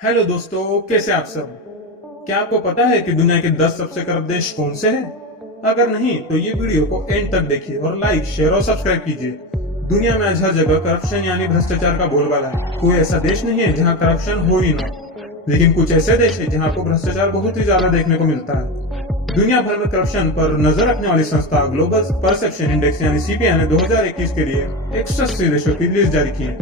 Hello दोस्तों, कैसे आप सब। क्या आपको पता है कि दुनिया के 10 सबसे करप्ट देश कौन से हैं? अगर नहीं तो ये वीडियो को एंड तक देखिए और लाइक, शेयर और सब्सक्राइब कीजिए। दुनिया में आज हर जगह करप्शन यानी भ्रष्टाचार का बोलबाला है। कोई ऐसा देश नहीं है जहाँ करप्शन हो ही ना, लेकिन कुछ ऐसे देश है जहाँ आपको भ्रष्टाचार बहुत ही ज्यादा देखने को मिलता है। दुनिया भर में करप्शन पर नजर रखने वाली संस्था ग्लोबल परसेप्शन इंडेक्स यानी सीपीआई ने 2021 के लिए 180 देशों की लिस्ट जारी की है,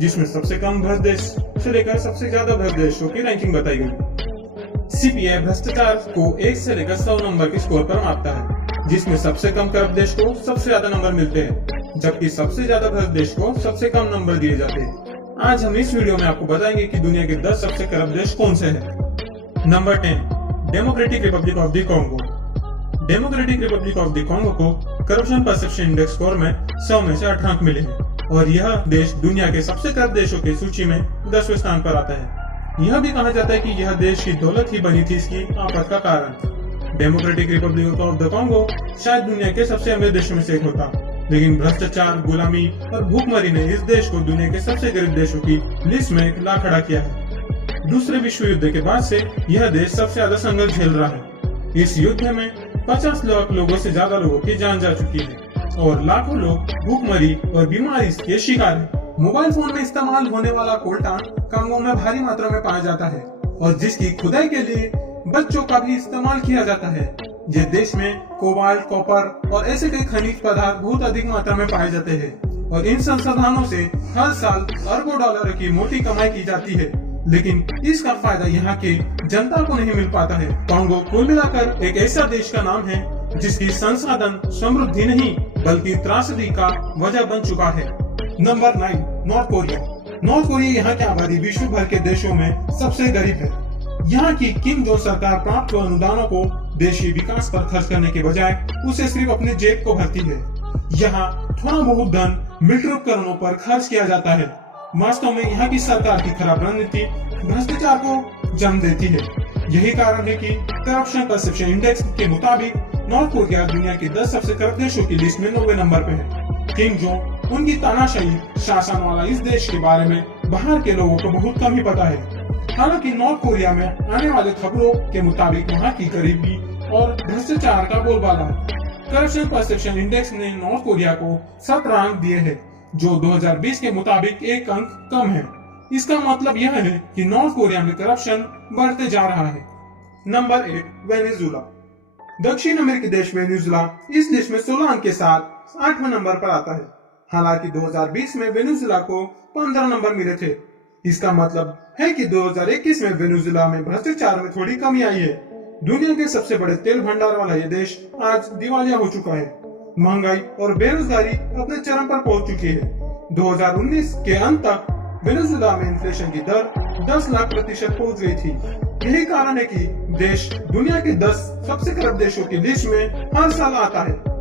जिसमें सबसे कम भ्रष्ट देश से लेकर सबसे ज्यादा भ्रष्ट देशों की रैंकिंग बताई गई। सीपीआई भ्रष्टाचार को 1 से लेकर 100 नंबर के स्कोर पर मापता है, जिसमें सबसे कम करप्ट देश को सबसे ज्यादा नंबर मिलते हैं, जबकि सबसे ज्यादा भ्रष्ट देश को सबसे कम नंबर दिए जाते हैं। आज हम इस वीडियो में आपको बताएंगे कि दुनिया के 10 सबसे करप्ट देश कौन से हैं। Number 10, democratic Republic of the Congo. Democratic Republic of the Congo को करप्शन परसेप्शन इंडेक्स स्कोर में 100 में से 18 अंक मिले हैं और यह देश दुनिया के सबसे करप्ट देशों की सूची में 10वें स्थान पर आता है। यह भी कहा जाता है कि यह देश की दौलत ही बनी थी इसकी आफत का कारण। Democratic Republic of the Congo शायद दुनिया के सबसे अमीर देशों में से एक होता, लेकिन भ्रष्टाचार, गुलामी और भूखमरी ने इस देश को दुनिया के सबसे गरीब देशों की लिस्ट में ला खड़ा किया है। दूसरे विश्व युद्ध के बाद से यह देश सबसे ज्यादा संघर्ष झेल रहा है। इस युद्ध में 50 लाख लोगों से ज्यादा लोगों की जान जा चुकी है और लाखों लोग भूखमरी और बीमारी के शिकार हैं। मोबाइल फोन में इस्तेमाल होने वाला कोल्टान कांगो में भारी मात्रा में पाया जाता है और जिसकी खुदाई के लिए बच्चों का भी इस्तेमाल किया जाता है। ये देश में कोबाल्ट, कॉपर और ऐसे कई खनिज पदार्थ बहुत अधिक मात्रा में पाए जाते हैं और इन संसाधनों से हर साल अरबों डॉलर की मोटी कमाई की जाती है, लेकिन इसका फायदा यहाँ के जनता को नहीं मिल पाता है। कांगो कुल मिलाकर एक ऐसा देश का नाम है जिसकी संसाधन समृद्धि नहीं बल्कि त्रासदी का वजह बन चुका है। Number 9, north Korea. North Korea यहाँ की आबादी विश्व भर के देशों में सबसे गरीब है। यहाँ की किम जोंग सरकार प्राप्त अनुदानों को देशी विकास पर खर्च करने के बजाय उसे सिर्फ अपने जेब को भरती है। यहाँ थोड़ा बहुत धन मिलिट्री उपकरणों पर खर्च किया जाता है। वास्तव में यहाँ की सरकार की खराब रणनीति भ्रष्टाचार को जन्म देती है। यही कारण है कि करप्शन परसेप्शन इंडेक्स के मुताबिक नॉर्थ कोरिया दुनिया के 10 सबसे करप्ट देशों की लिस्ट में 90 नंबर पे है। किम जोंग उनकी तानाशाही शासन वाला इस देश के बारे में बाहर के लोगों को बहुत कम ही पता है। हालांकि नॉर्थ कोरिया में आने वाले खबरों के मुताबिक वहाँ की गरीबी और भ्रष्टाचार का बोलबाला है। करप्शन परसेप्शन इंडेक्स ने नॉर्थ कोरिया को 17 अंक दिए हैं, जो 2020 के मुताबिक 1 अंक कम है। इसका मतलब यह है कि नॉर्थ कोरिया में करप्शन बढ़ते जा रहा है। Number 8, Venezuela. दक्षिण अमेरिकी देश वेनेजुला इस लिस्ट में 16 अंक के साथ 8वें नंबर पर आता है। हालांकि 2020 में वेनेजुला को 15 नंबर मिले थे। इसका मतलब है कि 2021 में वेनेजुला में भ्रष्टाचार में थोड़ी कमी आई है। दुनिया के सबसे बड़े तेल भंडार वाला यह देश आज दिवालिया हो चुका है। महंगाई और बेरोजगारी अपने चरम पर पहुंच चुकी है। 2019 के अंत तक वेनेजुला में इन्फ्लेशन की दर 10 लाख प्रतिशत पहुंच गई थी। यही कारण है कि देश दुनिया के 10 सबसे करप्ट देशों की लिस्ट में हर साल आता है।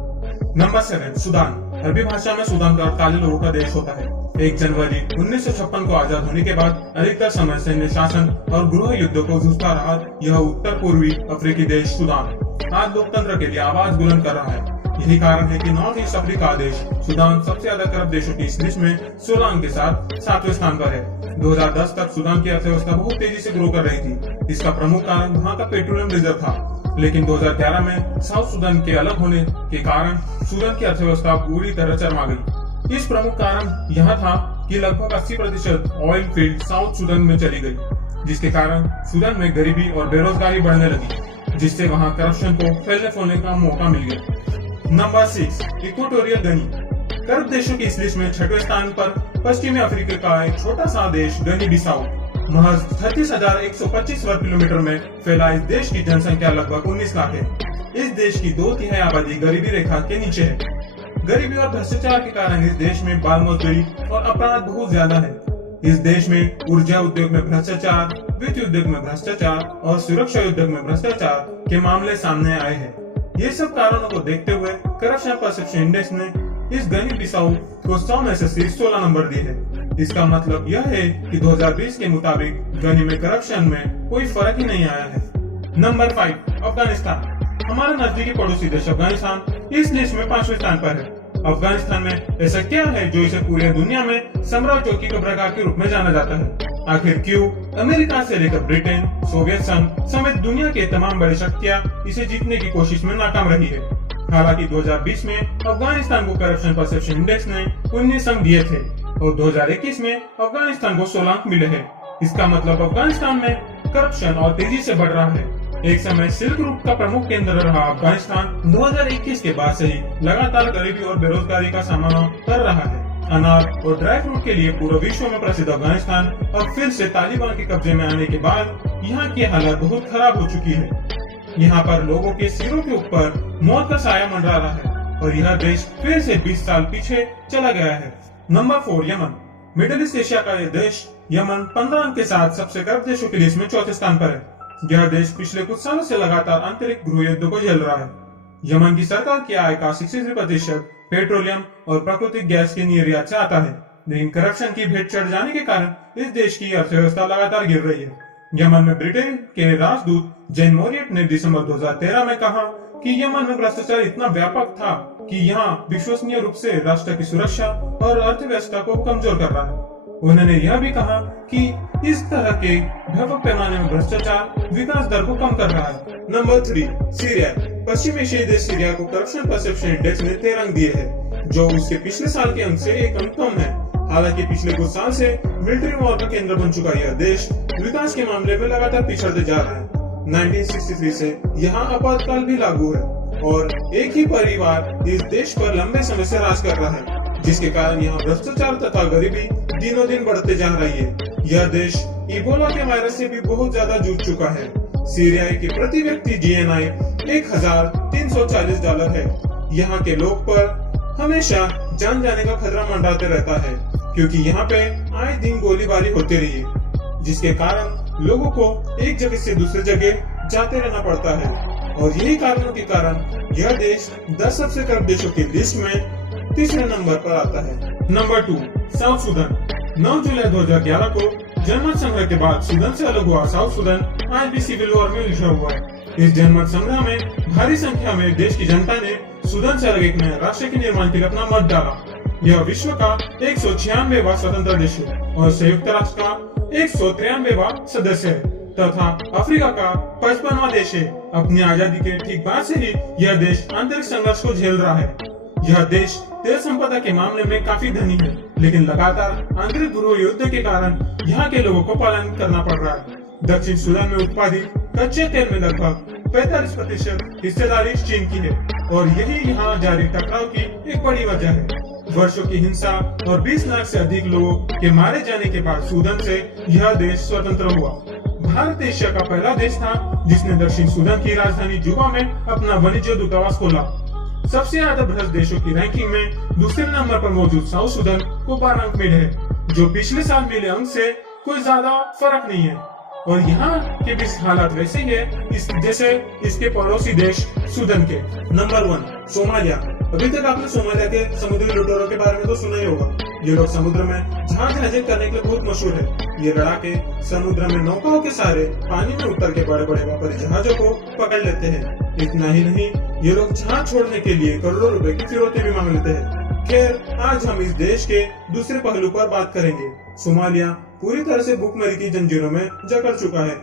Number 7, Sudan. अरबी भाषा में सूडान का अर्थ काले लोगों का देश होता है। 1 जनवरी 1956 को आजाद होने के बाद अधिकतर समय सैन्य शासन और गृह युद्धों को जूझता रहा यह उत्तर पूर्वी अफ्रीकी देश सूडान आज लोकतंत्र के लिए आवाज बुलंद कर रहा है। यही कारण है कि नॉर्थ ईस्ट अफ्रीका देश सूडान सबसे ज्यादा करप्ट देशों की इस लिस्ट में 16 अंक के साथ 7वें स्थान पर है। 2010 तक सूडान की अर्थव्यवस्था बहुत तेजी से ग्रो कर रही थी। इसका प्रमुख कारण वहाँ का पेट्रोलियम रिजर्व था, लेकिन 2011 में साउथ सूडान के अलग होने के कारण सूडान की अर्थव्यवस्था पूरी तरह चरमा गई। इस प्रमुख कारण यह था कि लगभग 80% ऑयल फील्ड साउथ सूडान में चली गई, जिसके कारण सूडान में गरीबी और बेरोजगारी बढ़ने लगी, जिससे वहाँ करप्शन को फैलने फूलने का मौका मिल गया। Number 6, equatorial Ghani. करप्ट देशों की इस लिस्ट में 6वें स्थान पर पश्चिमी अफ्रीका का एक छोटा सा देश गनी बिसाऊ। महज 33,125 वर्ग किलोमीटर में फैला इस देश की जनसंख्या लगभग 19 लाख है। इस देश की 2/3 आबादी गरीबी रेखा के नीचे है। गरीबी और भ्रष्टाचार के कारण इस देश में बाल मजदूरी और अपराध बहुत ज्यादा है। इस देश में ऊर्जा उद्योग में भ्रष्टाचार, वित्त उद्योग में भ्रष्टाचार और सुरक्षा उद्योग में भ्रष्टाचार के मामले सामने आए हैं। ये सब कारणों को देखते हुए करप्शन परसेप्शन इंडेक्स ने इस गनी बिसाऊ को 100 में से सिर्फ 16 नंबर दिए हैं। इसका मतलब यह है कि 2020 के मुताबिक गनी में करप्शन में कोई फर्क ही नहीं आया है। नंबर 5, अफगानिस्तान। हमारा नजदीकी पड़ोसी देश अफगानिस्तान इस लिस्ट में 5वें स्थान पर है। अफगानिस्तान में ऐसा क्या है जो इसे पूरी दुनिया में सम्राट चौकी के प्रकार के रूप में जाना जाता है? आखिर क्यों अमेरिका से लेकर ब्रिटेन, सोवियत संघ समेत दुनिया के तमाम बड़ी शक्तियां इसे जीतने की कोशिश में नाकाम रही है। हालांकि 2020 में अफगानिस्तान को करप्शन परसेप्शन इंडेक्स ने 19 अंक दिए थे और 2021 में अफगानिस्तान को 16 अंक मिले हैं। इसका मतलब अफगानिस्तान में करप्शन और तेजी से बढ़ रहा है। एक समय सिल्क रूट का प्रमुख केंद्र रहा अफगानिस्तान 2021 के बाद से ही लगातार गरीबी और बेरोजगारी का सामना कर रहा है। अनार और ड्राई फ्रूट के लिए पूरे विश्व में प्रसिद्ध अफगानिस्तान अब फिर से तालिबान के कब्जे में आने के बाद यहाँ की हालत बहुत खराब हो चुकी है। यहाँ पर लोगों के सिरों के ऊपर मौत का साया मंडरा रहा है और यह देश फिर से 20 साल पीछे चला गया है। Number 4 Yemen. Middle east Asia का यह देश यमन 15 अंक के साथ सबसे करप्ट देशों की लिस्ट में चौथे स्थान पर है। यह देश पिछले कुछ सालों से लगातार आंतरिक गृह युद्ध को झेल रहा है। यमन की सरकार की आय का 63% पेट्रोलियम और प्राकृतिक गैस के निर्यात से आता है, लेकिन करप्शन की भेंट चढ़ जाने के कारण इस देश की अर्थव्यवस्था लगातार गिर रही है। यमन में ब्रिटेन के राजदूत जेन मोरियट ने दिसंबर 2013 में कहा कि यमन में भ्रष्टाचार इतना व्यापक था कि यहाँ विश्वसनीय रूप से राष्ट्र की सुरक्षा और अर्थव्यवस्था को कमजोर कर रहा है। उन्होंने यह भी कहा कि इस तरह के व्यापक पैमाने में भ्रष्टाचार विकास दर को कम कर रहा है। Number 3 Syria. पश्चिम एशियाई देश सीरिया को करप्शन परसेप्शन इंडेक्स ने 13 अंक दिए हैं, जो उसके पिछले साल के अंक से 1 अंक कम है। हालांकि पिछले कुछ साल से मिलिट्री वॉर का केंद्र बन चुका यह देश विकास के मामले में लगातार पिछड़ते जा रहा है। 1963 से यहाँ आपातकाल भी लागू है और एक ही परिवार इस देश पर लंबे समय से राज कर रहा है, जिसके कारण यहाँ भ्रष्टाचार तथा गरीबी दिनों दिन बढ़ते जा रही है। यह देश इबोला के वायरस से भी बहुत ज्यादा जूझ चुका है। सीरिया की प्रति व्यक्ति GNI $1,340 है। यहाँ के लोग पर हमेशा जान जाने का खतरा मंडराते रहता है, क्योंकि यहाँ पे आए दिन गोलीबारी होती रही है, जिसके कारण लोगों को एक जगह से दूसरी जगह जाते रहना पड़ता है। और यही कारणों के कारण यह देश 10 सबसे करप्ट देशों की लिस्ट में तीसरे नंबर पर आता है। Number 2 south Sudan. 9 जुलाई 2011 को जनमत संग्रह के बाद सूडान से अलग हुआ साउथ सूडान आज भी सिविल वॉर में उलझा हुआ है। इस जनमत संग्रह में भारी संख्या में देश की जनता ने सूडान से अलग एक नए राष्ट्र के निर्माण के लिए अपना मत डाला। यह विश्व का 196वां स्वतंत्र देश है और संयुक्त राष्ट्र का 193वां सदस्य है तथा अफ्रीका का 55वां देश है। अपनी आजादी के ठीक बाद से ही यह देश आंतरिक संघर्ष को झेल रहा है। यह देश तेल संपदा के मामले में काफी धनी है, लेकिन लगातार आंतरिक गृह युद्ध के कारण यहाँ के लोगों को पालन करना पड़ रहा है। दक्षिण सूडान में उत्पादित कच्चे तेल में लगभग 45% हिस्सेदारी चीन की है और यही यहाँ जारी टकराव की एक बड़ी वजह है। वर्षों की हिंसा और 20 लाख से अधिक लोगों के मारे जाने के बाद सूडान से यह देश स्वतंत्र हुआ। भारत एशिया का पहला देश था जिसने दक्षिण सूडान की राजधानी जुबा में अपना वाणिज्य दूतावास खोला। सबसे ज्यादा भ्रष्ट देशों की रैंकिंग में दूसरे नंबर पर मौजूद साउथ सूडान को 12 अंक मिले हैं, जो पिछले साल मिले अंक से कोई ज्यादा फर्क नहीं है। और यहाँ के भी हालात वैसे ही है जैसे इसके पड़ोसी देश सूडान के। Number 1 Somalia. अभी तक आपने सोमालिया के समुद्री लुटेरों के बारे में तो सुना ही होगा। ये लोग समुद्र में जहाज हाईजैक करने के लिए बहुत मशहूर है। ये लड़ाके समुद्र में नौकाओं के सहारे पानी में उतर के बड़े बड़े व्यापारी जहाजों को पकड़ लेते हैं। इतना ही नहीं, ये लोग जहाज छोड़ने के लिए करोड़ों रुपए की फिरौती भी मांग लेते हैं। खैर, आज हम इस देश के दूसरे पहलू पर बात करेंगे। सोमालिया पूरी तरह से भूखमरी की जंजीरों में जकड़ चुका है।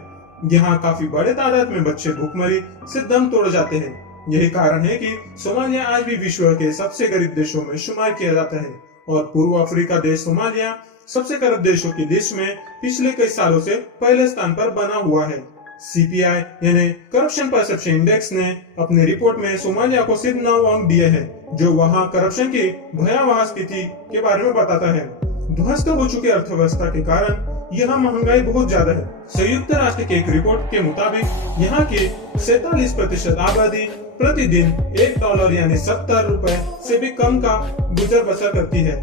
यहाँ काफी बड़े तादाद में बच्चे भूखमरी से दम तोड़ जाते हैं। यही कारण है कि सोमालिया आज भी विश्व के सबसे गरीब देशों में शुमार किया जाता है और पूर्व अफ्रीका देश सोमालिया सबसे करप्ट देशों की लिस्ट में पिछले कई सालों से पहले स्थान पर बना हुआ है। CPI यानी करप्शन परसेप्शन इंडेक्स ने अपनी रिपोर्ट में सोमालिया को सिर्फ 9 अंक दिए हैं, जो वहाँ करप्शन की भयावह स्थिति के बारे में बताता है। ध्वस्त हो चुकी अर्थव्यवस्था के कारण यहाँ महंगाई बहुत ज्यादा है। संयुक्त राष्ट्र की एक रिपोर्ट के मुताबिक यहाँ की 47% आबादी प्रतिदिन $1 यानी 70 रुपए से भी कम का गुजर बसर करती है।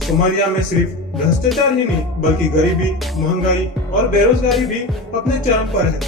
सोमालिया में सिर्फ भ्रष्टाचार ही नहीं बल्कि गरीबी, महंगाई और बेरोजगारी भी अपने चरम पर है।